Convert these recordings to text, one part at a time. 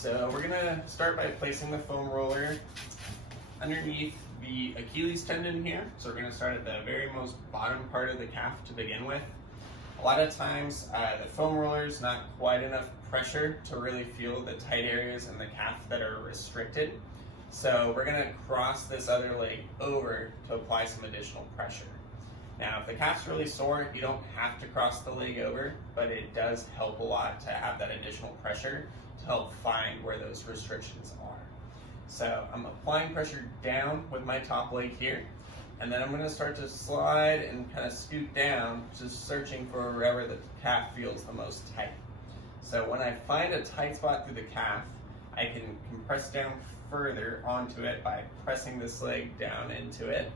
So we're gonna start by placing the foam roller underneath the Achilles tendon here. So we're gonna start at the very most bottom part of the calf to begin with. A lot of times the foam roller is not quite enough pressure to really feel the tight areas in the calf that are restricted. So we're gonna cross this other leg over to apply some additional pressure. Now, if the calf's really sore, you don't have to cross the leg over, but it does help a lot to have that additional pressure to help find where those restrictions are. So I'm applying pressure down with my top leg here, and then I'm going to start to slide and kind of scoot down, just searching for wherever the calf feels the most tight. So when I find a tight spot through the calf, I can compress down further onto it by pressing this leg down into it.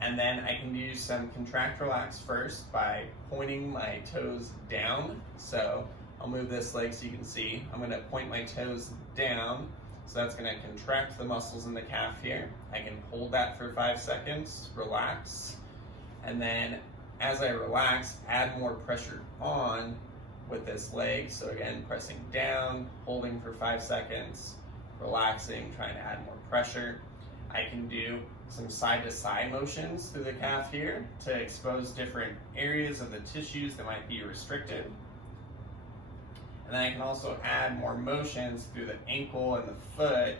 And then I can do some contract relax first by pointing my toes down. So I'll move this leg so you can see. I'm going to point my toes down, so that's going to contract the muscles in the calf here. I can hold that for 5 seconds, relax, and then as I relax, add more pressure on with this leg. So again, pressing down, holding for 5 seconds, relaxing, trying to add more pressure. I can do some side-to-side motions through the calf here to expose different areas of the tissues that might be restricted. And then I can also add more motions through the ankle and the foot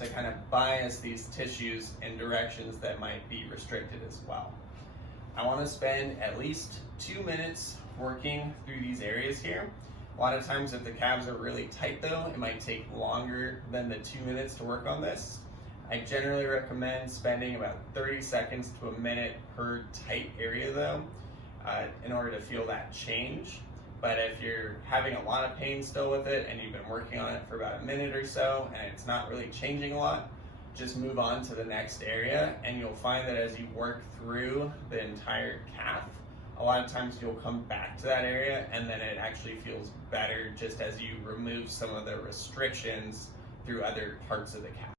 to kind of bias these tissues in directions that might be restricted as well. I want to spend at least 2 minutes working through these areas here. A lot of times if the calves are really tight though, it might take longer than the 2 minutes to work on this. I generally recommend spending about 30 seconds to a minute per tight area though, in order to feel that change. But if you're having a lot of pain still with it and you've been working on it for about a minute or so and it's not really changing a lot, just move on to the next area, and you'll find that as you work through the entire calf, a lot of times you'll come back to that area and then it actually feels better just as you remove some of the restrictions through other parts of the calf.